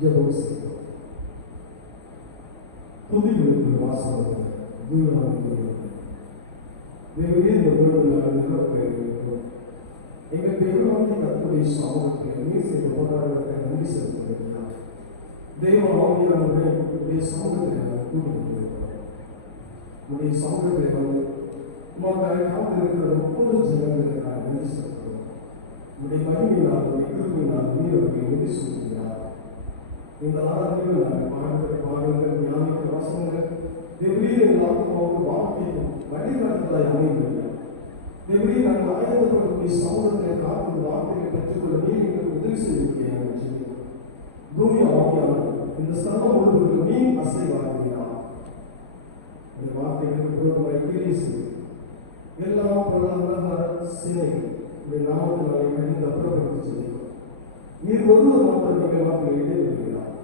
ஜெபம் செய்வோம். துதிகளுக்கு வாசல் தேவையே இந்த வேர்டு நாங்கள் எங்கள் தேவனாகிய கர்த்தருடைய சமூகத்தில் நீர் செய்த உபகாரத்தை நன்றி செலுத்துகிறோம். தேவ ஆவியானவரே உடைய சமூகத்தில் நாங்கள் கூட்டிக்கொண்டிருக்கிறோம். உடைய சமூகத்தில் வந்து உமக்காக காத்திருக்கிற ஒவ்வொரு ஜனங்களுக்கு நாங்கள் நன்றி செலுத்துகிறோம். உடைய மகிமையினால் உடைய கிருபையினால் நீர் அவர்களை நன்றி செலுத்துகிறார். இந்த ஆராதனையில் நாங்கள் பாடல்கள் ஞானிகள் வசனங்கள் தேவையே எல்லாத்துக்கும் வார்த்தையும் வழிகாட்டுதலாய் அமைந்துள்ளது. தேவையே நாங்கள் ஆயுதப்படக்கூடிய சமூகத்தை காத்து வார்த்தைகளை பெற்றுக்கொள்ள நீர் எங்களுக்கு உதவி செய்திருக்கிறேன். பூமி ஆவியானவர் இந்த ஸ்தலம் முழுவதும் நீ அசைவாகிறார். இந்த வார்த்தைகளுக்கு விரோதமாய் கிரியை செய்யும் எல்லா பொருளாதார சிலைகள் இந்த நாமத்தினாலே கணிந்து அப்புறப்படுத்தி செய்யும். நீர் ஒருவர் மாத்திரம் நீங்கள் வார்த்தைகளை இடைவெளிகிறார்.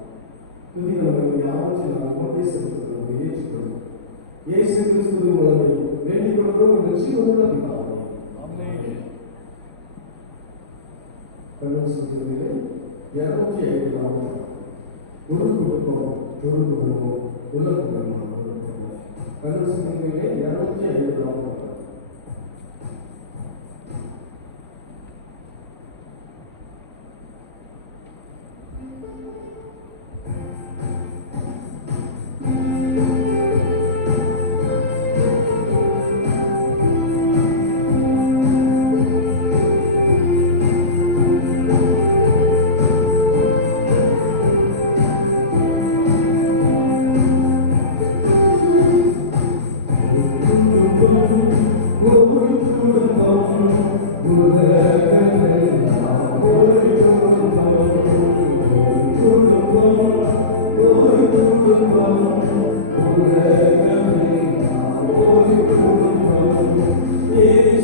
துதிகள் யாவற்றையும் நாம் கொண்டே செலுத்துகிறோம் ஏற்றுக்கொள்வோம். இயேசு கிறிஸ்துவின் மூலமே வேண்டிக் கொள்கிறோம் என்ற ஜீவனுள்ள பிதாவே. கண்ணன் சொல்கிறதிலே 205 ஒரு குடும்பம் ஒரு குடும்பம் உள்ள குடும்பம் கண்ணன் சொல்கிறதிலே 205 Yes,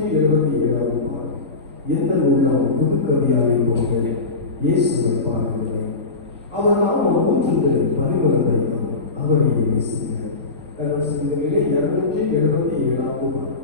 277 பாடல். எந்த உள்ளம் புதுக்கவியாகி போகிறது இயேசுவை பாடுகிறது. அவர் நாமம் ஊற்றுகளில் பரிமளத்தை அவரை நேசிக்கிறார். 277 பாடல்.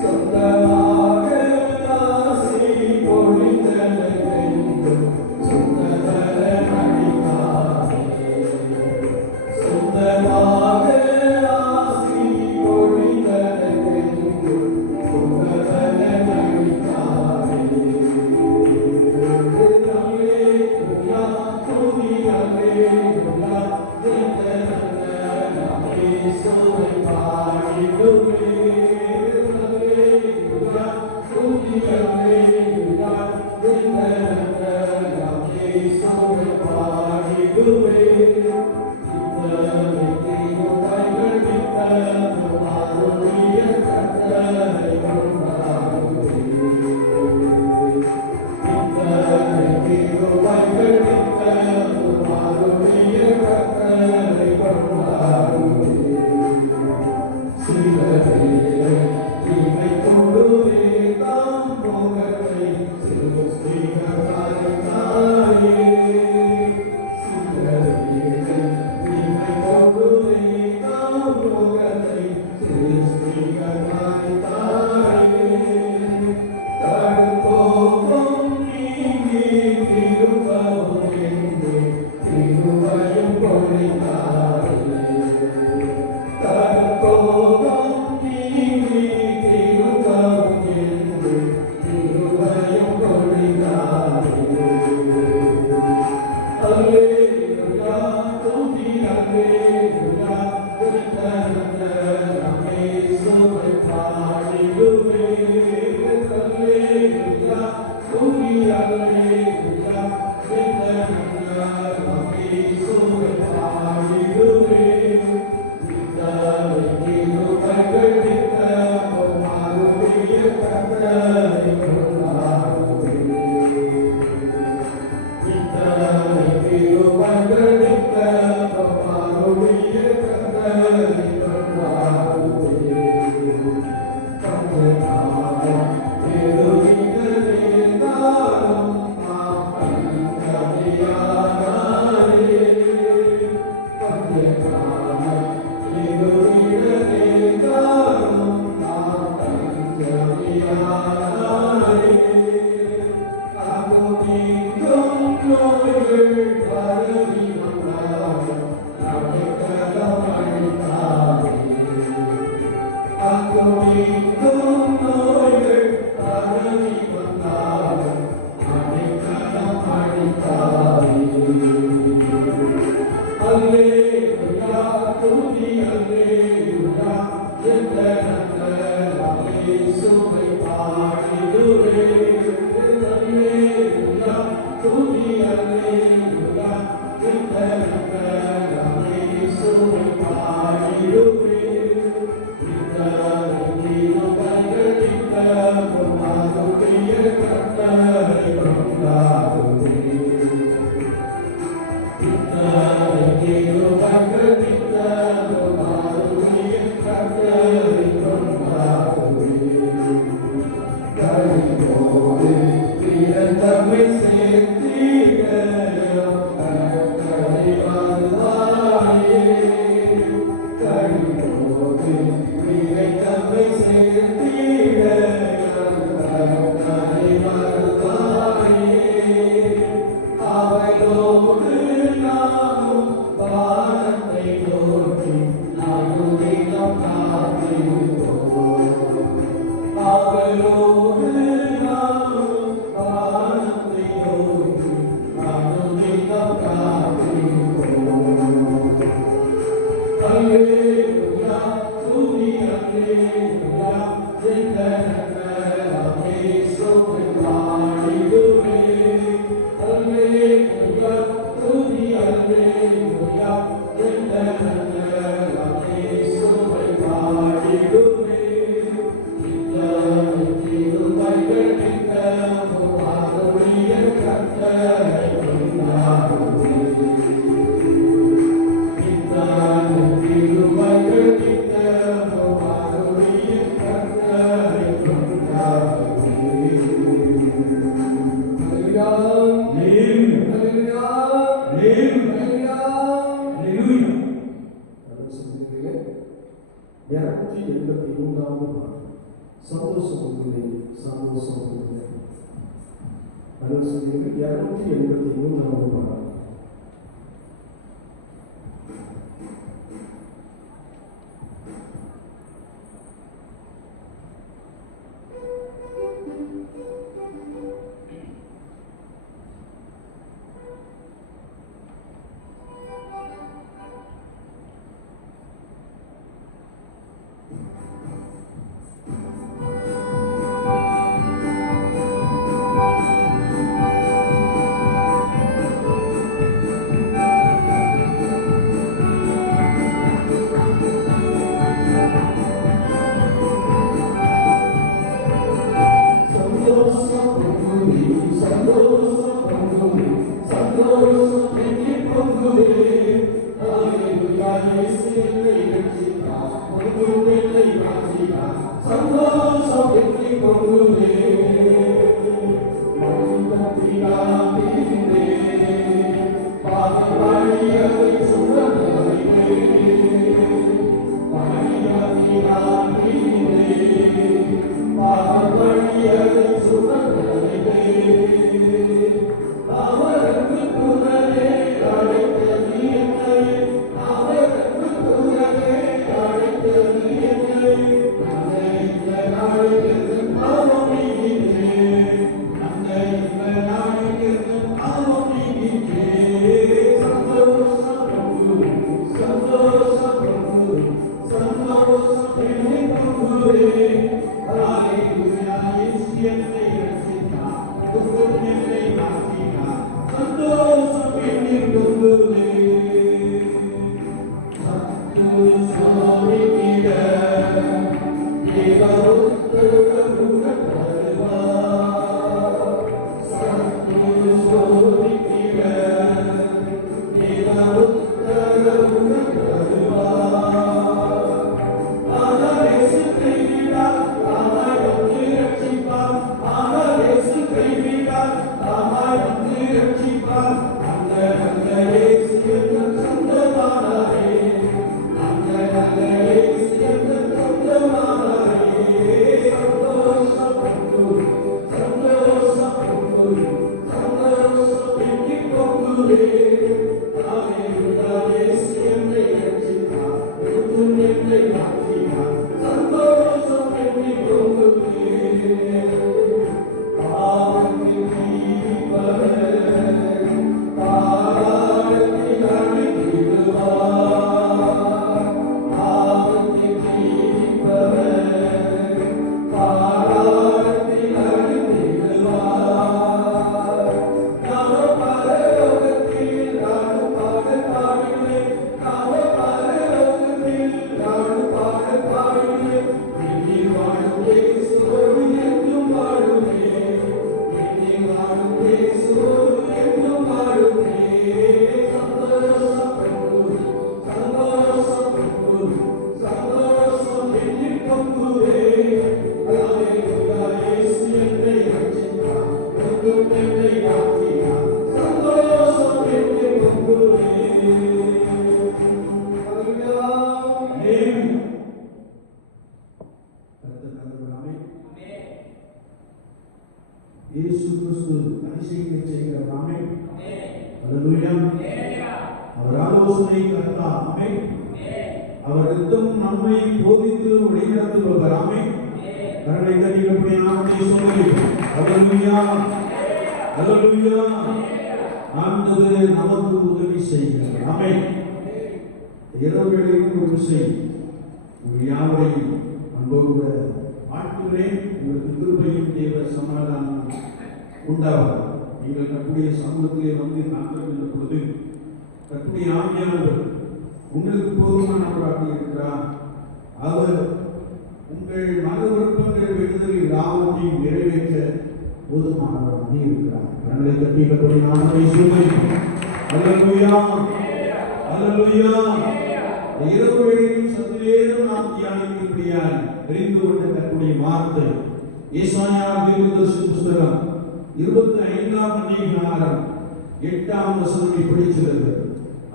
சொந்தமாக ஆசி கொடு அருள் செய்யுங்கள். 283 பாடம்.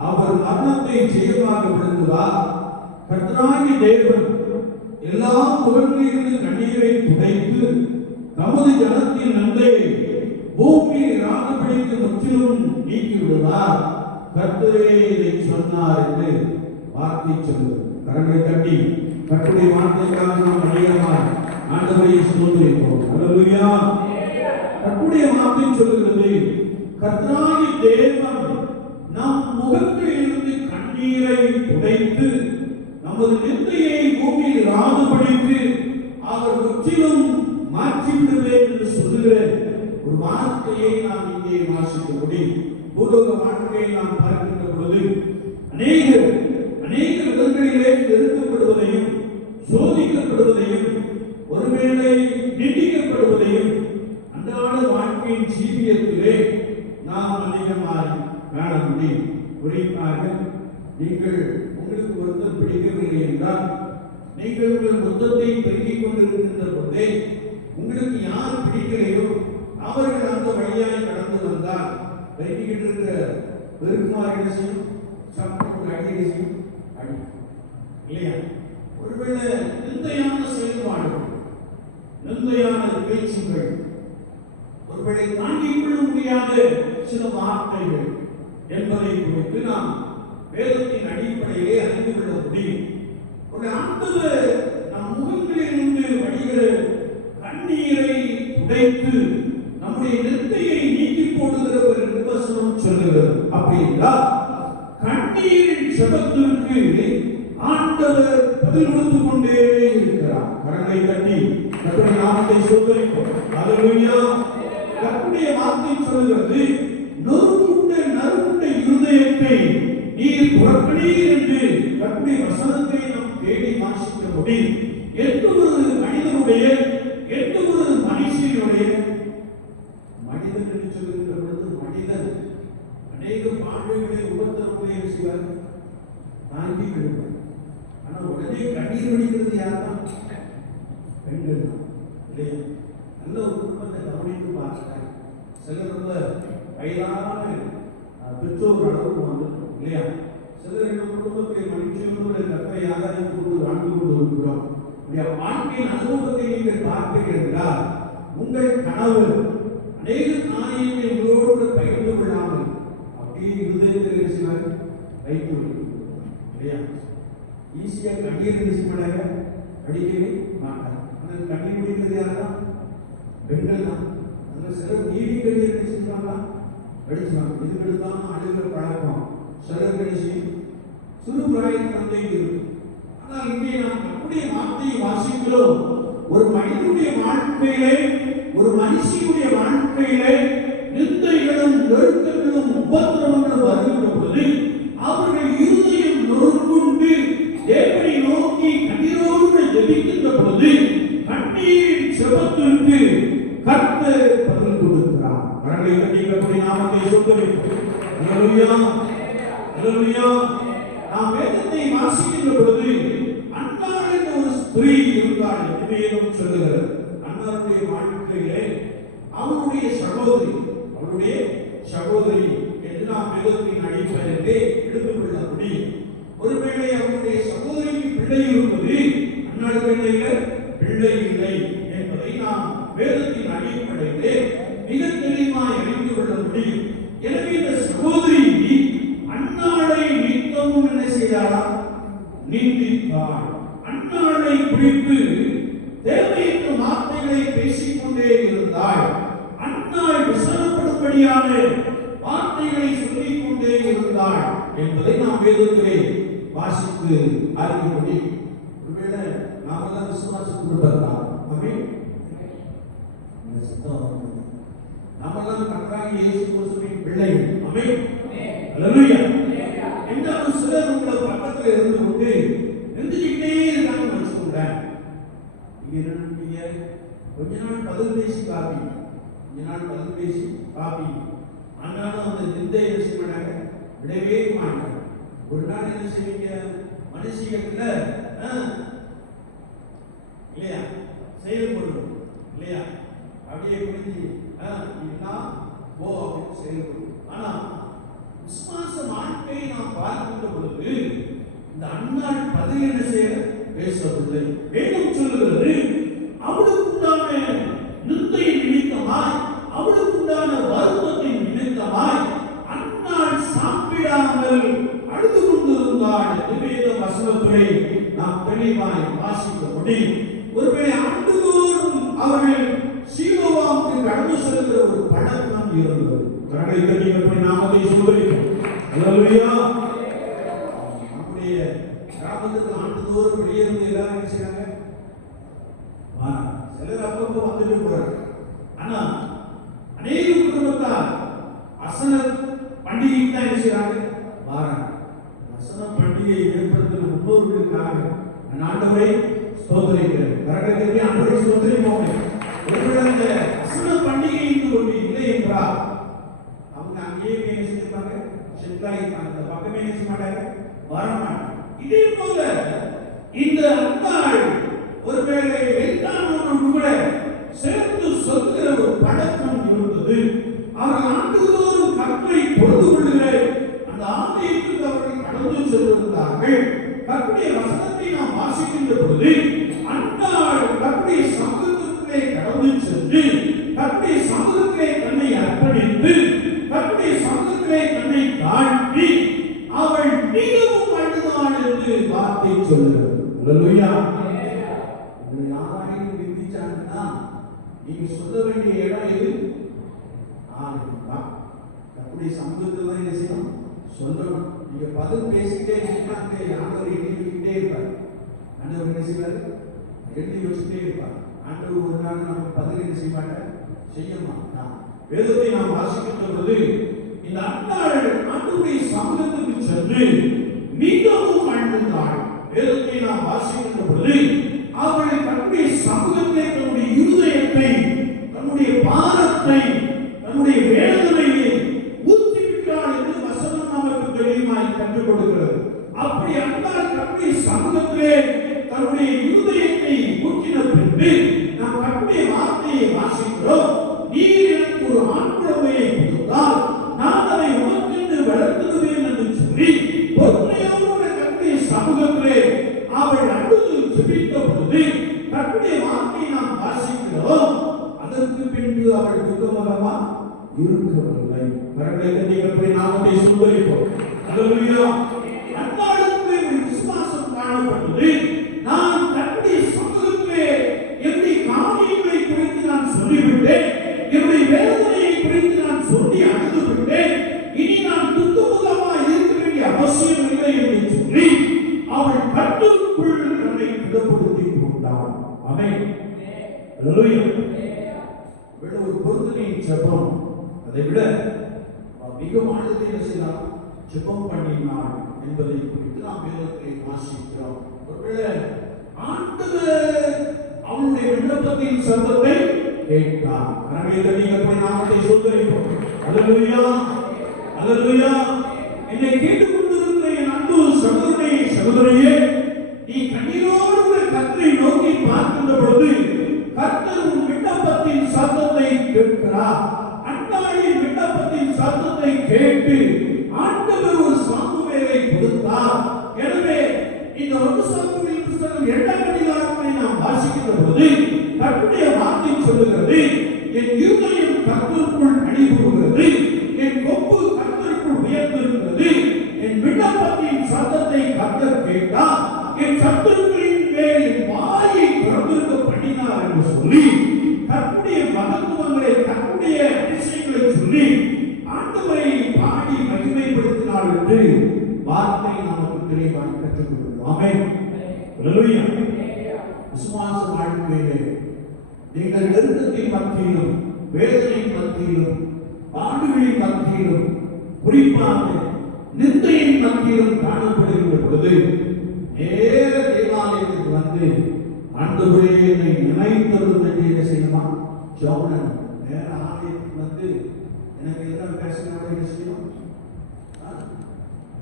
அவர் மரணத்தை ஜெயமாக விழுந்துவார். கர்த்தராகிய தேவன் எல்லா புகழ்களிலிருந்து கண்ணீரை துடைத்து தமது ஜனத்தின் நன்மையை பூமியில் விடுவார், கர்த்தரே இதை சொன்னார் என்று வார்த்தை சொல்லுது. கரங்களை தட்டி கர்த்தருடைய வார்த்தைக்காக நாம் அதிகமாக ஆண்டவரை ஸ்தோத்திரிப்போம். அல்லேலூயா. கர்த்தருடைய வார்த்தை சொல்லுகிறது, கர்த்தராகிய தேவன் நம் முகத்திலிருந்து கண்ணீரை துடைத்து நமது நிந்தையை பூமியில் இராதபடிக்கு அவர் முற்றிலும் மாற்றிவிடுவேன் என்று சொல்லுகிற ஒரு வார்த்தையை நாம் இங்கே வாசிக்க முடியும். பூலோக வாழ்க்கையை நாம் பார்க்கின்ற பொழுது அநேக இடங்களிலே நெருக்கப்படுவதையும் சோதிக்கப்படுவதையும் ஒருவேளை நிந்திக்கப்படுவதையும் அன்றாட வாழ்க்கையின் ஜீவியத்திலே நாம் அதிகமாக காண முடியும். குறிப்பாக நீங்கள் உங்களுக்கு ஒருத்தர் பிடிக்கவில்லை என்றால், நீங்கள் உங்கள் மொத்தத்தை பெருக்கிக் கொண்டிருக்கின்ற போதே உங்களுக்கு யார் பிடிக்கலையோ அவர்கள் அந்த வழியாய் கடந்து வந்தால் பெருக்கிக்கிட்டு இருக்கிற பெருக்குமாறு என்ன செய்யும்? சம்பளம் அடி செய்யும், அடி இல்லையா? ஒருவேளை நிந்தையான செயல்பாடுகள், நிந்தையான பேச்சுகள், ஒருவேளை தாங்கிக் கொள்ள முடியாத சில வார்த்தைகள் என்பதை குறித்து நாம் வேதத்தின் அடிப்படையிலே அறிந்து கொள்ள முடியும். ஒரு ஆண்டவர் நம் முகங்களிலிருந்து வடிகிற கண்ணீரை துடைத்து நம்முடைய நிந்தையை நீக்கி போடுகிறவர் என்று வசனம் சொல்லுகிறது. அப்படின்னா கண்ணீரின் ஜெபத்திற்கு ஆண்டவர் பதில் கொடுத்துக் கொண்டே இருக்கிறார். கரங்களை தட்டி கர்த்தருடைய நாமத்தை ஸ்தோத்திரிப்போம். அல்லேலூயா. கர்த்தருடைய வார்த்தை சொல்லுகிறது, நறுங்குண்ட இருதயத்தை நீர் புறக்கணீர் என்று கர்த்தருடைய வசனத்தை நாம் தேடி வாசிக்க முடியும். எந்த ஒரு மனிதனுடைய, எந்த ஒரு மனுஷனுடைய, மனிதன் என்று சொல்லுகின்ற பொழுது மனிதன் அநேக பாடுகளை உபத்திரங்களை செய்வார், தாங்கி விடுவார். ஆனா உடனே கண்ணீர் வடிக்கிறது யாருன்னா பெண்கள் தான், இல்லையா? நல்ல ஒரு குடும்பத்தை கவனித்து பார்க்கிறாங்க. சிலர் ரொம்ப வயதான பெற்றோர் அளவுக்கு வந்துட்டோம், இல்லையா? சிலர் எங்கள் குடும்பத்தை மனுஷனுடைய கற்பனை ஆதாரித்து கொண்டு வாழ்ந்து கொண்டு இருக்கிறோம். வாழ்க்கையின் அனுபவத்தை நீங்கள் பார்ப்பீர்கள் என்றால், உங்கள் கணவர் அநேக காரியங்களை உங்களோடு பகிர்ந்து கொள்ளாமல் அப்படியே இருதயத்தில் செய்வார், வைத்து இல்லையா? ஈஸியா கண்ணீர் நினைச்சு மாட்டாங்க, அடிக்கவே மாட்டாங்க. ஆனால் கண்ணீர் குடிக்கிறது யாருதான்? பெண்கள் தான். அதில் சிலர் நீதி கண்ணீர் நினைச்சுட்டாங்களா, அடிச்சுவாங்க. இதுகளுக்கு தான் அழுகிற பழக்கம் சிலர் கழிச்சு சிறு பிராய குழந்தைகள் இருக்கும். ஆனால் இங்கே நாம் நம்முடைய வார்த்தையை வாசிக்கிறோம். ஒரு மனிதனுடைய வாழ்க்கையிலே, ஒரு மனுஷனுடைய வாழ்க்கையிலே நிந்தைகளும் நெருக்கங்களும் உபத்திரவங்களும் வருகின்ற பொழுது அவர்கள் இருதயம் நொறுங்குண்டு தேவனை நோக்கி கண்ணீரோடு ஜெபிக்கின்ற பொழுது கண்ணீரின் ஜெபத்திற்கு கர்த்தர் பதில் கொடுக்கிறார். கரங்களை தட்டி கர்த்தருடைய நாமத்தை ஸ்தோத்திரிப்போம். அல்லேலூயா. அல்லேலூயா. நாம் வேதத்தை வாசிக்கின்ற பொழுது அன்னாள் என்ற ஒரு ஸ்திரீ இருந்தாள் என்று வேதம் சொல்லுகிறது. அன்னாருடைய வாழ்க்கையிலே அவருடைய சகோதரி என்று நாம் வேதத்தின் அடிப்படையிலே எடுத்துக்கொள்ள முடியும். ஒருவேளை அவருடைய சகோதரிக்கு பிள்ளை இருப்பது, அன்னாளுக்கு பிள்ளை இல்லை என்பதை நாம் வேதத்தின் அடிப்படையிலே மிக தெளிவாய் அறிந்து கொள்ள முடியும். எனவே இந்த சகோதரி அன்னாளை நித்தமும் என்ன செய்தாரா? நிந்தித்தார். அன்னாளை குறித்து தேவையற்ற வார்த்தைகளை பேசிக்கொண்டே இருந்தாள். அன்னாள் விசாரப்படும்படியான வார்த்தைகளை சொல்லிக் கொண்டே இருந்தாள் என்பதை நாம் வேதத்திலே வாசித்து அறிய முடியும். ஒருவேளை நாமெல்லாம் விசுவாசம் கொடுப்பதா? நாமெல்லாம் கர்த்தராகிய இயேசு கிறிஸ்துவின் பிள்ளைகள். ஆமென். அல்லேலூயா. என்றாலும் சிலர் உங்கள் பக்கத்தில் இருந்து கொண்டு நின்றுக்கிட்டே இருக்காங்கன்னு வச்சுக்கோங்க. நீங்க என்ன நினைப்பீங்க? கொஞ்ச நாள் பதில் பேசி காப்பீங்க, ஆனாலும் அந்த நிந்தை என்ன செய்ய மாட்டாங்க, விடவே மாட்டாங்க. ஒரு நாள் என்ன செய்வீங்க? மனுஷியத்துல இல்லையா செயல்படும், இல்லையா? அப்படியே புரிஞ்சு போ அப்படின்னு செயல்படும். ஆனா விசுவாச வாழ்க்கையை நாம் பார்க்கின்ற பொழுது இந்த அன்னாள் பதில் என்ன செய்ய பேசவில்லை. வேதம் சொல்லுகிறது, அவளுக்குண்டான நிந்தையின் நிமித்தமாய், அவளுக்குண்டான வருத்தத்தின் நிமித்தமாய் அன்னாள் முடியும். ஒருவேளை ஆண்டுதோறும் அவர்கள் சீலோவாவுக்கு கடந்து செல்கிற ஒரு பழக்கம் இருந்தது. கரங்களை தட்டி கற்பனை நாமத்தை சொல்லுகிறோம். அல்லேலூயா. நம்முடைய கிராமத்துக்கு ஆண்டுதோறும் வெளியே இருந்து எல்லாரும் என்ன செய்றாங்க? சிலர் அப்பப்போ வந்துட்டு போறாங்க. ஆனா அநேக குடும்பத்தார் அசன பண்டிகைக்கு தான் என்ன செய்றாங்க? வாராங்க. அசன பண்டிகையை ஏற்படுத்துகிற முன்னோர்களுக்காக நான் ஆண்டவரை ஸ்தோத்திரிக்கிறேன். கரகத்திற்கு ஆண்டவரை ஸ்தோத்திரிப்போம். ஒருவேளை அந்த அசன பண்டிகை ஒன்று இல்லை என்றால் அவங்க அங்கேயே என்ன செஞ்சிருப்பாங்க? சென்றாயிருப்பாங்க. அந்த பக்கமே என்ன செய்ய மாட்டாங்க? வரமாட்டாங்க. இதே போல இந்த அந்தாள் ஒருவேளை வெள்ளாளோடு கூட சேர்ந்து சொல்கிற ஒரு பழக்கம் இருந்தது. அவர்கள் ஆண்டுதோறும் கர்த்தரை பொழுது கொள்ளுகிற அந்த ஆலயத்துக்கு அவர்கள் கடந்து சென்றிருந்தார்கள். கர்த்தருடைய வசனத்தை நாம் வாசிக்கின்ற பொழுது அந்தாள் கர்த்தருடைய சமூகத்திலே கடந்து சென்று கர்த்தருடைய சமூகத்திலே தன்னை அர்ப்பணித்து கர்த்தருடைய சமூகத்திலே தன்னை தாழ்த்தி அவள் மிகவும் அழுதாள் என்று வார்த்தை சொல்லுகிறது. அல்லேலூயா. யாராவது நிந்திச்சாங்கன்னா நீங்க சொல்ல வேண்டிய இடம் எது? கர்த்தருடைய சமூகத்தில் தான் என்ன செய்யணும்? சொல்லணும். நீங்க பதில் பேசிட்டே இருக்காங்க. ஆண்டவர் எழுதிக்கிட்டே இருப்பார். ஆண்டவர் என்ன செய்வார்? எழுதி வச்சுட்டே இருப்பார். ஆண்டவர் ஒரு நாள் நமக்கு பதில் என்ன செய்ய மாட்டார்? செய்ய மாட்டார். வேதத்தை நாம் வாசிக்கின்ற பொழுது இந்த அன்னாள் ஆண்டவருடைய சமூகத்துக்கு சென்று மிகவும் அழுந்தாள். வேதத்தை நாம் வாசிக்கின்ற பொழுது அவள் தன்னுடைய சமூகத்தை தன்னுடைய இருதயத்தை தன்னுடைய பாரத்தை தன்னுடைய வேதனையை ஊற்றிவிட்டாள் என்று வசனம் நமக்கு தெளிவாய் கற்றுக் கொடுக்கிறது. அப்படி அன்னாள் தன்னுடைய சமூகத்திலே தன்னுடைய இருதயத்தை ஊற்றின பின்பு நாம் கர்த்தருடைய வார்த்தையை வாசிக்கிறோம். நீர் எனக்கு ஒரு ஆண் குழந்தையை கொடுத்தால் நான் அதை உமக்கென்று வளர்த்துடுவேன் என்று சொல்லி பொறுமையோடு கர்த்தருடைய சமூகத்திலே அவள் அழுது ஜெபித்த பொழுது கர்த்தருடைய வார்த்தையை நாம் வாசிக்கிறோம். அதற்கு பின்பு அவள் துக்கமுகமா இருக்கவில்லை. கரங்களை தட்டி கர்த்தருடைய நாமத்தை சொல்லுகிறோம். அல்லேலூயா. அன்னாளுக்கு விசுவாசம் காணப்பட்டது. நான் கர்த்தருடைய சமூகத்திலே என்னுடைய காரியங்களை குறித்து நான் சொல்லிவிட்டேன். என்னுடைய வேதனையை குறித்து நான் சொல்லி அழுது விட்டேன். இனி நான் துக்கமுகமா இருக்க வேண்டிய அவசியம் இல்லை என்று சொல்லி அவள் கர்த்தருக்குள் தன்னை திடப்படுத்திக் கொண்டாள். ஆமென். அல்லேலூயா. ஒரு பொருத்தனையின் ஜெபம் அதை விட மிக ஆழத்தில் செய்யலாம் ஜெபம் பண்ணினாள் என்பதை குறித்து நாம் வேதத்தை வாசிக்கிறோம். ஒருவேளை ஆண்டவர் அவனுடைய விண்ணப்பத்தின் சத்தத்தை கேட்டார். கரங்களை தட்டி நாமத்தை சொல்லுகிறோம். அல்லேலூயா. அல்லேலூயா. என்னை கேட்டுக்கொண்டிருக்கிற என் அன்பு சகோதரனே சகோதரியே, நீ கண்ணீரோடு கர்த்தரை நோக்கி பார்க்கின்ற பொழுது கர்த்தர் உன் விண்ணப்பத்தின் சத்தத்தை கேட்கிறார். அன்னாளின் விண்ணப்பத்தின் சத்தத்தை கேட்டு ஆண்டவர் ஒரு சாமுவேலை கொடுத்தார். எனவே இந்த 1 சாமுவேல் புத்தகம் 8ஆம் அதிகாரத்தை நாம் வாசிக்கின்ற பொழுது கர்த்தருடைய வார்த்தை சொல்லுகிறது, என் இருதயம் கர்த்தருக்குள் அணிபுறுகிறது, என் கொம்பு கர்த்தருக்குள் உயர்ந்திருக்கிறது, என் விண்ணப்பத்தின் சத்தத்தை கர்த்தர் கேட்டார், என் சத்துருக்களின் மேல் என் வாயை திறந்திருக்க பண்ணினார் என்று சொல்லி கர்த்தருடைய மகத்துவங்களை கர்த்தருடைய அதிசயங்களை சொல்லி ஆண்டவரை பாடி மகிமைப்படுத்தினார் என்று வார்த்தை நமக்கு தெளிவாக கற்றுக் கொடுக்கிறது. ஆமென். அல்லேலூயா. விசுவாச வாழ்க்கையிலே நீங்கள் நெருக்கத்தின் மத்தியிலும் வேதனை மத்தியிலும் பாடுகளின் மத்தியிலும் குறிப்பாக நிந்தையின் மத்தியிலும் காணப்படுகின்ற பொழுது நேர தேவாலயத்துக்கு வந்து ஆண்டவரே என்னை நினைத்தருள் என்று என்ன செய்யணுமா? ஜெபம். நேர ஆலயத்துக்கு வந்து எனக்கு எல்லாம் பேசினோட என்ன செய்யணும்?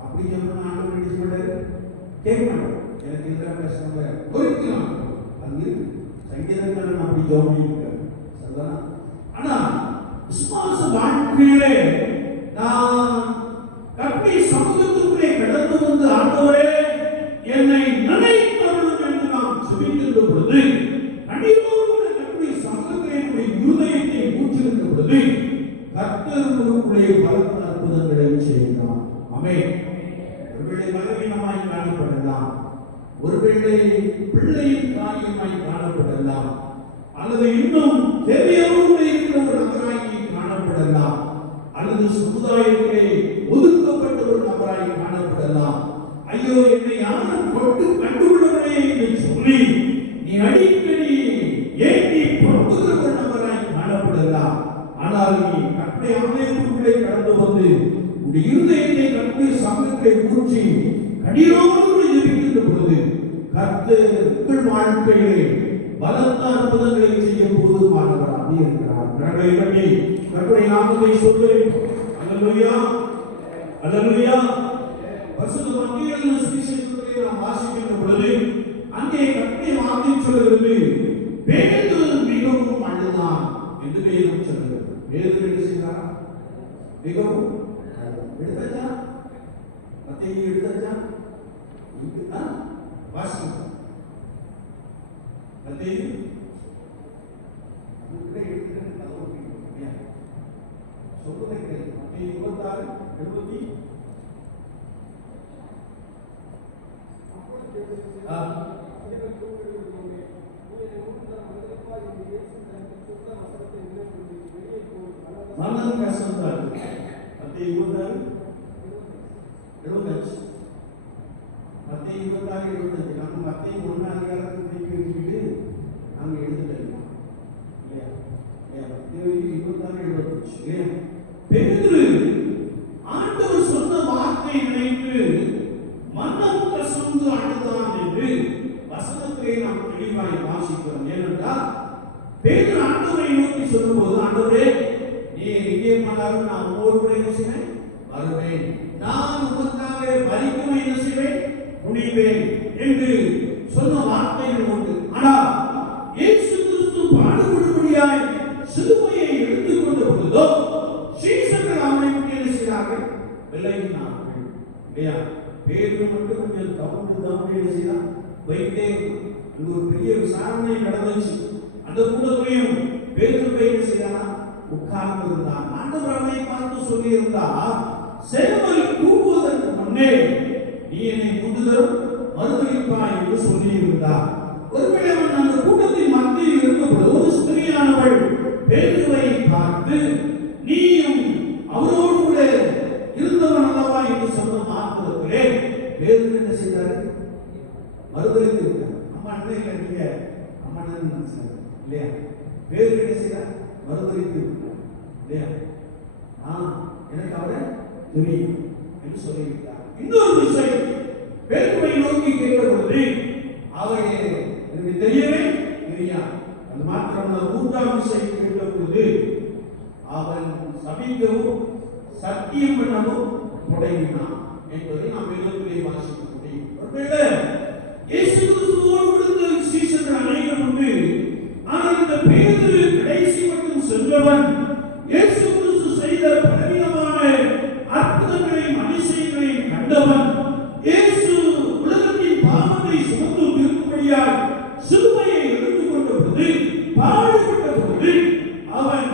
அப்படி ஜெபம் ஆண்டவர் என்ன செய்வாரு? கேட்க மாட்டார். எனக்கு எல்லாம் பேசினோட குறிக்கலாம். அது சங்கீதக்காரன் அப்படி ஜெபம் பண்ணியிருக்காரு. சரிதானா? ஆனா விசுவாச வாழ்க்கையிலே நான் கர்த்தருடைய சமூகத்துக்குள்ளே கடந்து வந்து ஆண்டவரே என்னை நினைத்தருளும் என்று நாம் ஜெபிக்கின்ற பொழுது கண்ணீரோடு கர்த்தருடைய சமூகத்திலே என்னுடைய இருதயத்தை ஊற்றிருந்த பொழுது கர்த்தர் உங்களுடைய பலத்த அற்புதங்களை செய்கிறார். ஆமென். ஒருவேளை பலவீனமாய் காணப்படலாம், ஒருவேளை பிள்ளையின் காரியமாய் காணப்படலாம், அல்லது இன்னும் தேவையோடு இருக்கிற ஒரு நபராய் காணப்படலாம், அல்லது சமுதாயத்திலே ஒதுக்கப்பட்ட ஒரு நபராய் காணப்படலாம். ஐயோ, என்னை யாரும் கொண்டு கண்டுகொள்ளவில்லை என்று சொல்லி நீ அடிக்கடி ஏற்றி புறம்புகிற ஒரு நபராய் காணப்படலாம். ஆனால் நீ கட்டளை ஆலயத்துக்குள்ளே கடந்து வந்து உடைய இருதயத்தை கட்டளை சமூகத்தை ஊற்றி கடினோடு ஜெபிக்கின்ற பொழுது கர்த்தர் உங்கள் வாழ்க்கையிலே பலத்த அற்புதங்களை செய்ய போதுமானவராக இருக்கிறார். கரங்களை கட்டி கர்த்தருடைய நாமத்தை சொல்லுகிறேன். அல்லேலூயா, அல்லேலூயா. பரிசுத்த மத்தியில் சுவிசேஷத்தை நாம் வாசிக்கின்ற பொழுது அங்கே கர்த்தருடைய வார்த்தை சொல்கிறது, பேதுரு மிகவும் அழுதான் என்று வேதம் சொல்கிறது. பேதுரு என்ன செய்தார்? மிகவும் எடுத்தாச்சா? மத்தேயு எடுத்தாச்சா? இங்க வாசிங்க. மத்தேயு உங்களை எடுத்துட்டு சொல்லுங்க. மத்தேயு 26:70 மரணம் கசந்தார். மத்தேயு 26:75 மத்தேயு 26:75 நம்ம மத்தேயு 1 அதிகாரத்தை திருப்பி வச்சுக்கிட்டு நாங்க எழுதிட்டோம் இல்லையா? மத்தேயு 26:75 இல்லையா? பேதுரு ஆண்டவர் சொன்ன வார்த்தை நினைத்து மனம் கசந்து அழுதான் என்று வசனத்திலே நாம் தெளிவாய் வாசிக்கிறோம். ஏனென்றால் பேதுரு ஆண்டவரை நோக்கி சொல்லும்போது, ஆண்டவரே நீர் இங்கே பண்ணாலும் நான் ஒவ்வொரு முறை என்ன செய்வேன்? வருவேன். நான் உமக்காக பலிக்கும் என்ன செய்வேன்? முடிவேன் என்று சொன்ன வார்த்தைகள் உண்டு. ஆனால் இயேசு கிறிஸ்து பாடுபடும்படியாய் சிலுவையை எடுத்துக்கொண்ட பொழுதோ சீசர்கள் அவரை விட்டு என்ன செய்தார்கள்? விலகினார்கள். இல்லையா? பேதுரு மட்டும் கொஞ்சம் தவறு என்ன செய்தான்? வைத்தே ஒரு பெரிய விசாரணை நடந்துச்சு. அந்த கூடத்தையும் பேதுரு என்ன செய்தானா? உட்கார்ந்து இருந்தான். ஆண்டவர் அவனை பார்த்து சொல்லி இருந்தார், சேவல் கூவுவதற்கு முன்னே நீ என்னை முந்துதரும் மறுதலிப்பாய் என்று சொல்லி இருந்தார். ஒருவேளை அவன் அந்த கூட்டத்தின் மத்தியில் இருந்தபோது ஒரு ஸ்திரீயானவள் பேதுருவை பார்த்து, நீயும் அவரோடு கூட இருந்தவன் அல்லவா என்று சொன்ன மாத்திரத்திலே பேதுரு என்ன செய்தார்? மறுதலித்து விட்டார். அம்மா அண்ணன் இல்லை, நீங்க அம்மா அண்ணன் இல்லையா? பேதுரு என்ன செய்தார்? மறுதலித்து விட்டார். இல்லையா? எனக்கு அவரை தெரியும் என்று சொல்லிவிட்டார். இன்னொரு விஷயம், பேதுருவை நோக்கி கேட்ட பொழுது அவரை எனக்கு தெரியவே தெரியாது. அது மாத்திரமல்ல, மூன்றாம் விஷயம் கேட்ட பொழுது அவன் சபிக்கவும் சத்தியம் பண்ணவும் தொடங்கினான் என்பதை நாம் வேதத்திலே வாசிக்க முடியும். ஒருவேளை இயேசு கிறிஸ்துவோடு இருந்த சீஷர்கள் அநேகர் உண்டு. ஆனால் இந்த பேதுரு கடைசி மட்டும் சென்றவன், இயேசு கிறிஸ்து செய்த பலவிதமான அற்புதங்களையும் அதிசயங்களையும் கண்டவன், இயேசு உலகத்தின் பாவத்தை சுமந்து தீர்க்கும்படியாய் சிலுவையை எடுத்துக் கொண்ட பொழுது, பாடுபட்ட பொழுது அவன்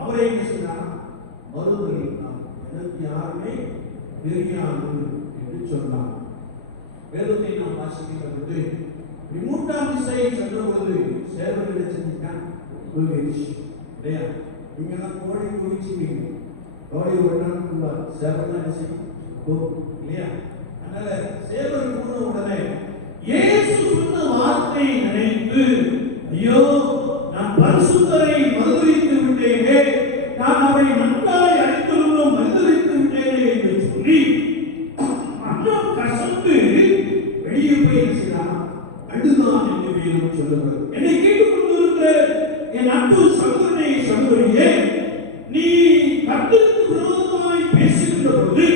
அவரை என்ன செய்தான்? மறுதலித்தான். எனக்கு யாருமே தெரியாது என்று சொன்னான். வேதத்தை நாம் வாசிக்கின்ற பொழுது மூன்றாம் திசையை சென்ற பொழுது சேவல் செஞ்சிட்டான் இல்லையா? நீங்க தான் கோழி குவிச்சுவீங்க, கோழி ஒன்றான் சேவல் தான் இல்லையா? அதனால சேவல் கூற உடனே இயேசு சொன்ன வார்த்தையை நினைத்து, ஐயோ நான் பரிசுத்தரை மறுதலித்து விட்டேனே, நான் அவரை நன்றாய் அழைத்திருந்தோம் மறுதலித்து விட்டேனே என்று சொல்லி மனம் கசந்து வெளியே போய் இருக்கிறான். அழுதான் என்று வேதம் சொல்லுகிறது. என்னை கேட்டுக் கொண்டிருக்கிற என் அன்பு சகோதரனை சகோதரியே, நீ கர்த்தருக்கு விரோதமாய் பேசுகின்ற பொழுது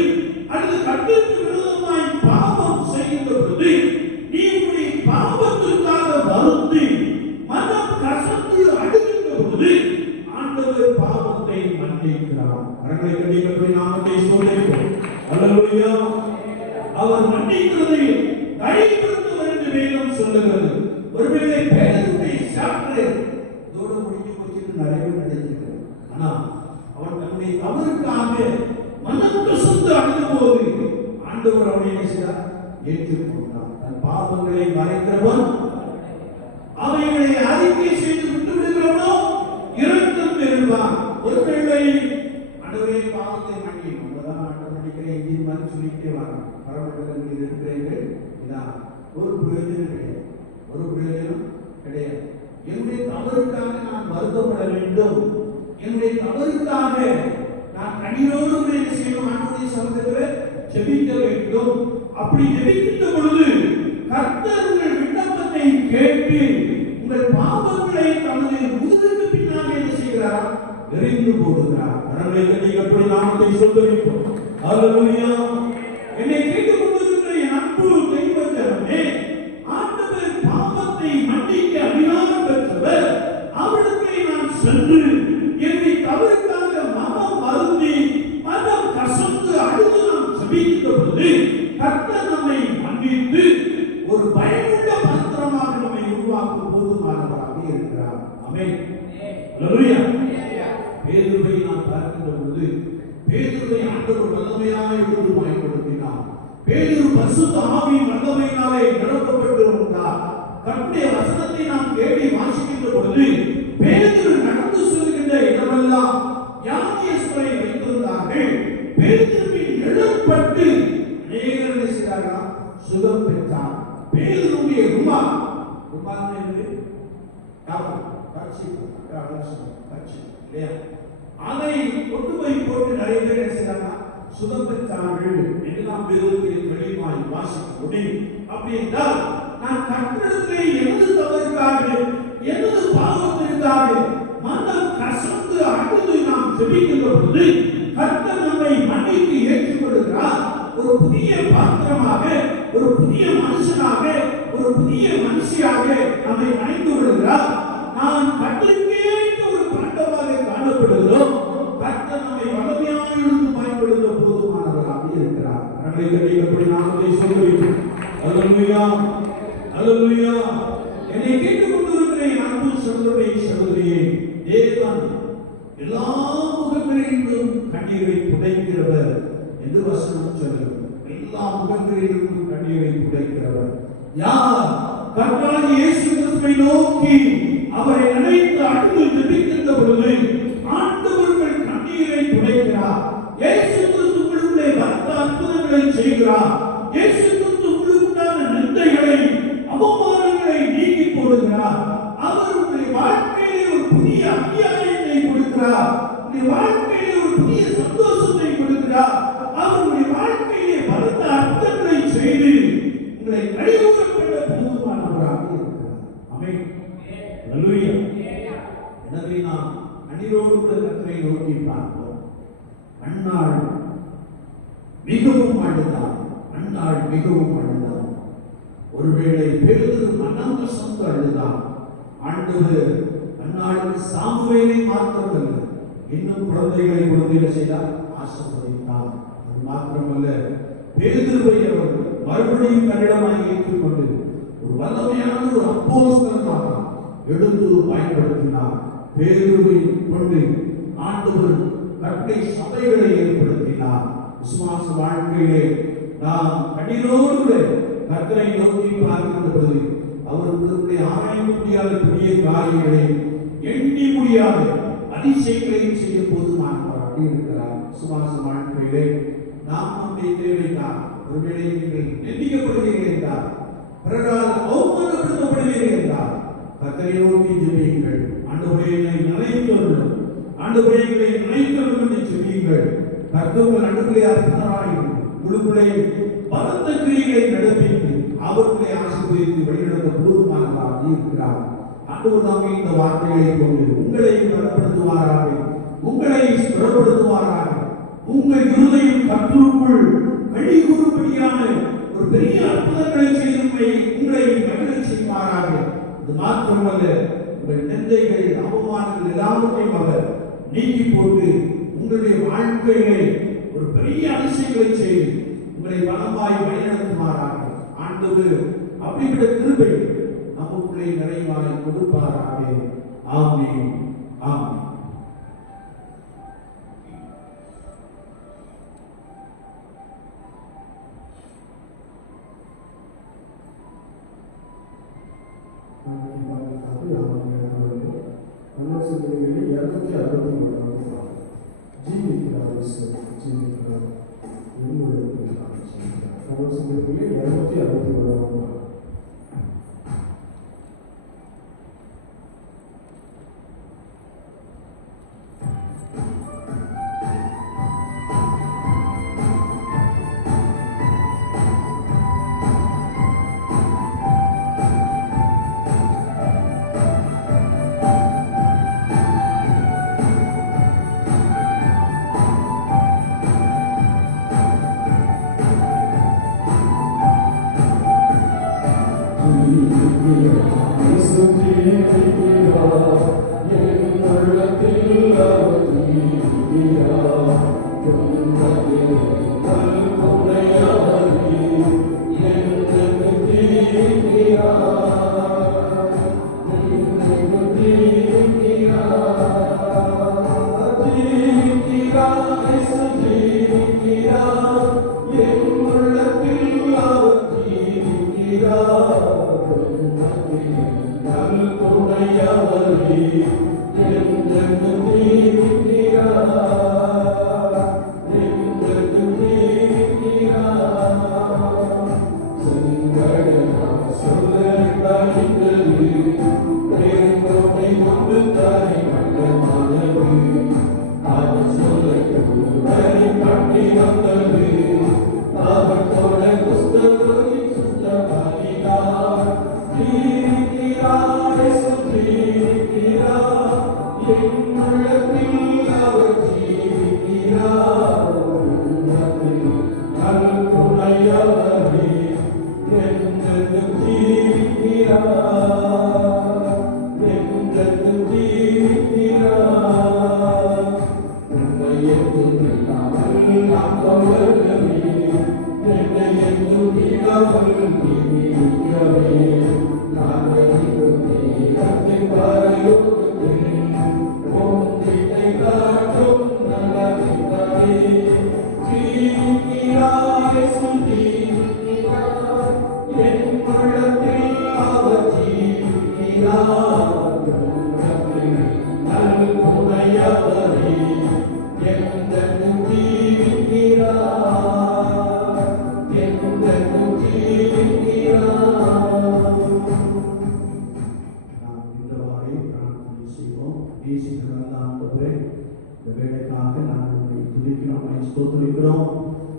அல்லது கர்த்தருக்கு விரோதமாய் பாவம் செய்கின்ற பொழுது நீ உன்னுடைய பாவத்திற்காக வருந்தி மனம் கசந்து அழுகின்ற பொழுது ஆண்டவர் பாவத்தை மன்னிக்கிறார். அரங்களை கண்டிப்பாக நாமத்தை சொல்லிப்போம். அல்லேலூயா. அவர் மன்னிக்கிறதை கைப்படுத்துவர் என்று வேதம் சொல்லுகிறது. ஒருவேளை பேதுருவை சாப்பிட்டு இதோடு முடிஞ்சு போச்சு நிறைய நினைச்சிருக்கிறது. ஆனா அவன் தன்னுடைய தவறுக்காக மனம் கசந்து அழுத போது ஆண்டவர் அவனை என்ன செய்தார்? ஏற்றுக்கொண்டார். தன் பாவங்களை மறைக்கிறவன் அவைகளை அறிக்கை செய்து விட்டு விடுகிறவனோ இரக்கம் பெறுவான். ஒருவேளை ஆண்டவரே பாவத்தை மன்னியும், நம்மதான் ஆண்டவர் மன்னிக்கிறேன் இந்தியன் மாதிரி சொல்லிக்கிட்டே வரோம். பரமண்டலத்தில் இருக்கிறீர்கள், இதான் ஒரு பிரயோஜனம் கிடையாது, ஒரு பிரயோஜனம் கிடையாது. என்னுடைய தவறுக்காக நான் வருத்தப்பட வேண்டும், என்னுடைய தவறுக்காக நான் கண்ணீரோடு செய்யும் ஆண்டவருடைய சமூகத்தில் ஜெபிக்க வேண்டும். அப்படி ஜெபிக்கின்ற பொழுது கர்த்தர் உங்கள் விண்ணப்பத்தை கேட்டு உங்கள் பாவங்களை தனது முதுகுக்கு பின்னாக என்ன செய்கிறார்? எறிந்து போடுகிறார். கரங்களை தட்டி கர்த்தருடைய நாமத்தை சொல்லுகிறோம். ஹல்லேலூயா. என்னை கேட்டுக் கொண்டிருக்கிற என் அன்பு தெய்வ ஜனமே, ஆண்டவர் பாவத்தை மன்னிக்க அதிகாரம் பெற்றவர். அவருக்கு நான் சென்று என்னை தவறுக்காக மனம் வருந்தி மனம் கசந்து அழுது நாம் ஜெபிக்கின்ற பொழுது கர்த்தர் நம்மை மன்னித்து ஒரு பயனுள்ள பாத்திரமாக நம்மை உருவாக்கும் போதுமானவராக இருக்கிறார். ஆமென். ஹல்லேலூயா. பேதுருவை நாம் பார்க்கின்ற பொழுது பேதுருவை ஆண்டவர் வல்லமையாக எடுத்து பயன்படுத்தினார். பேதுரு பரிசுத்த ஆவியின் வல்லமையினாலே நிரப்பப்பட்டிருந்தார். கர்த்தருடைய வசனத்தை நாம் கேட்டு வாசிக்கின்ற பொழுது பேதுரு நடந்து செல்கின்ற இடமெல்லாம் யானியஸ்வரை வைத்திருந்தார்கள். பேதுருவின் நிழற்பட்டு அநேகர் என்ன செய்தார்களா? சுகம் பெற்றார். பேதுருவுடைய ருமால் என்று அதை கொண்டு போய் போட்டு நிறைய பேர் என்ன செய்தாங்க? சுகம் பெற்றார்கள் என்று நாம் வேதத்தில் வெளியுமாய் வாசிக்க முடியும். அப்படி என்றால் நான் கர்த்தரிடத்திலே எனது தவறுக்காக எனது பாவத்திற்காக மனம் கசந்து அழுது நாம் ஜெபிக்கின்ற பொழுது கர்த்தர் நம்மை மன்னித்து ஏற்றுக்கொள்கிறார். ஒரு புதிய பாத்திரமாக, ஒரு புதிய மனுஷனாக, ஒரு புதிய மனுஷியாக நம்மை அணைந்து விடுகிறார். நாம் கர்த்தருக்கேற்ற ஒரு பாண்டமாக காணப்படுகிறோம். கர்த்தர் நம்மை வல்லமையாக இருந்து பயன்படுத்த போதுமானவராக இருக்கிறார். நம்மை கட்டிக்கப்படி நாமத்தை சொல்லுகிறோம். ஹல்லேலூயா. ஹல்லேலூயா. என்னை கேட்டுக் கொண்டிருக்கிற என் அன்பு சகோதரனே, சகோதரியே, தேவன் எல்லா முகங்களிலும் கண்ணீரை துடைக்கிறவர் என்று வசனம் சொல்லுகிறது. எல்லா முகங்களிலும் கண்ணீரை துடைக்கிறவர் யார்? கர்த்தராகிய இயேசு கிறிஸ்துவை நோக்கி அவரை நினைத்து அழுது ஜெபிக்கின்ற பொழுது ஆண்டவர் கண்ணீரை துடைக்கிறார். இயேசு கிறிஸ்து உங்களுடைய வந்த அற்புதங்களை செய்கிறார். இயேசு கிறிஸ்து உங்களுக்கான நிந்தைகளை, அவமானங்களை நீக்கி போடுகிறார். அவர் உங்களுடைய வாழ்க்கையிலே ஒரு புதிய அத்தியாயத்தை கொடுக்கிறார். உங்களுடைய வாழ்க்கையிலே ஒரு புதிய சந்தோஷத்தை கொடுக்கிறார். அவருடைய வாழ்க்கையிலே பலத்த அற்புதங்களை செய்து உங்களை கழிவுறப்பட்ட போதுமானவராக இருக்கிறார். ஆமென். ஹல்லேலூயா. எனவே நாம் அணிரோடு கர்த்தரை நோக்கி பார்ப்போம். அந்நாள் மிகவும் அழுதார். அந்நாள் மிகவும் அழுதார். ஒருவேளை பேதுரு மனம் கசந்து அழுதார். ஆண்டவர் அந்நாளுக்கு சாமுவேலை மாத்திரமல்ல, இன்னும் குழந்தைகளை கொடுத்து செய்தார், ஆசீர்வதித்தார். அது மாத்திரமல்ல, பேதுருவை அவர் மறுபடியும் கன்னடமாக ஏற்றுக்கொண்டு ஒரு வல்லமையான ஒரு அப்போஸ்தலனாக எடுத்து பயன்படுத்தினார். பேதுருவை கொண்டு ஆண்டவர் கட்டை சபைகளை ஏற்படுத்தினார். விசுவாச வாழ்க்கையிலே நாம் கண்ணீரோடு கர்த்தரை நோக்கி பார்க்கின்ற பொழுது அவருக்கு ஆராய்ந்து முடியாத பெரிய காரியங்களை, எண்ணி முடியாத அதிசயங்களையும் செய்ய போதுமானவராக இருக்கிறார். விசுவாச வாழ்க்கையிலே நாம் நம்முடைய தேவைதான். ஒருவேளை நீங்கள் நிந்திக்கப்படுவீர்கள் என்றால், பிறரால் அவமானப்படுத்தப்படுவீர்கள் என்றால், கர்த்தரை நோக்கி ஜெபியுங்கள். ஆண்டவரே என்னை நினைத்தருளும், ஆண்டவரே என்னை நினைத்தருளும் என்று ஜெபியுங்கள். கர்த்தர் உங்கள் நடுவிலே அற்புதராய் உங்களுக்குள்ளே பலத்த கிரியைகளை நடப்பித்து அவர்களை ஆசீர்வதித்து வழிநடத்த போதுமானவராக இருக்கிறார். ஆண்டவர் தாமே இந்த வார்த்தைகளை கொண்டு உங்களை பலப்படுத்துவாராக, உங்களை ஸ்திரப்படுத்துவாராக, உங்கள் இருதயம் கர்த்தருக்குள் கழிவுறும்படியான ஒரு பெரிய அற்புதங்களை செய்து உங்களை மகிழச் செய்வாராக. இது மாத்திரமல்ல, உங்கள் நிந்தைகள், அவமானங்கள் எல்லாவற்றையும் அவர் நீக்கி போட்டு உங்களுடைய வாழ்க்கையிலே ஒரு பெரிய அதிசயங்களை செய்து உங்களை பலமாய் வழிநடத்துவாராக. ஆண்டவர் அப்படிப்பட்ட கிருபை நமக்குள்ளே நிறைவாய் கொடுப்பாராக. ஆமென். ஆமென். ஜீவிக்கிறார், ஜீவிக்கிறார், உங்களுக்கு தமிழ் சங்கத்திலே 261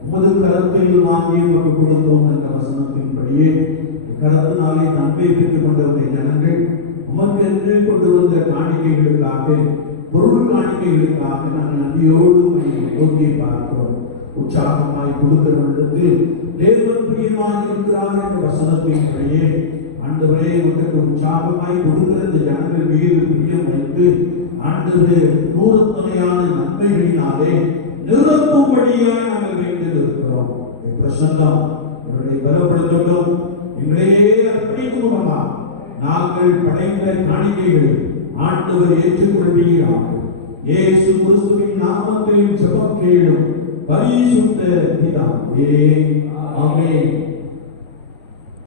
உமது கரத்தில் வாங்கி உமக்கு கொடுத்தோம் என்ற வசனத்தின்படியே கரத்தினாலே நன்மை பெற்றுக் கொண்ட ஜனங்கள் உமக்கென்று கொண்டு வந்த காணிக்கைகளுக்காக, பொருள் காணிக்கைகளுக்காக நாங்கள் நன்றியோடு நோக்கி பார்க்கிறோம். உற்சாகமாய் கொடுக்கிற இடத்தில் தேவன் பிரியமாக இருக்கிறார் என்ற வசனத்தின்படியே ஆண்டவரே உமக்கு உற்சாகமாய் கொடுக்கிற இந்த ஜனங்கள் மீது பிரியம் வைத்து ஆண்டவரே நூறுத்தனையான நன்மைகளினாலே நிறுத்தும்படியாக நாங்கள் வேண்டியது இருக்கிறோம். பிரசன்னம் எங்களை பலப்படுத்தட்டும். எங்களையே அர்ப்பணிக்கும் மூலமா நாங்கள் படைத்த காணிக்கைகளை ஆண்டவர் ஏற்றுக்கொள்வீராக. இயேசு கிறிஸ்துவின் நாமத்தில் ஜெபம் கேளும் பரிசுத்த பிதாவே. ஆமென்.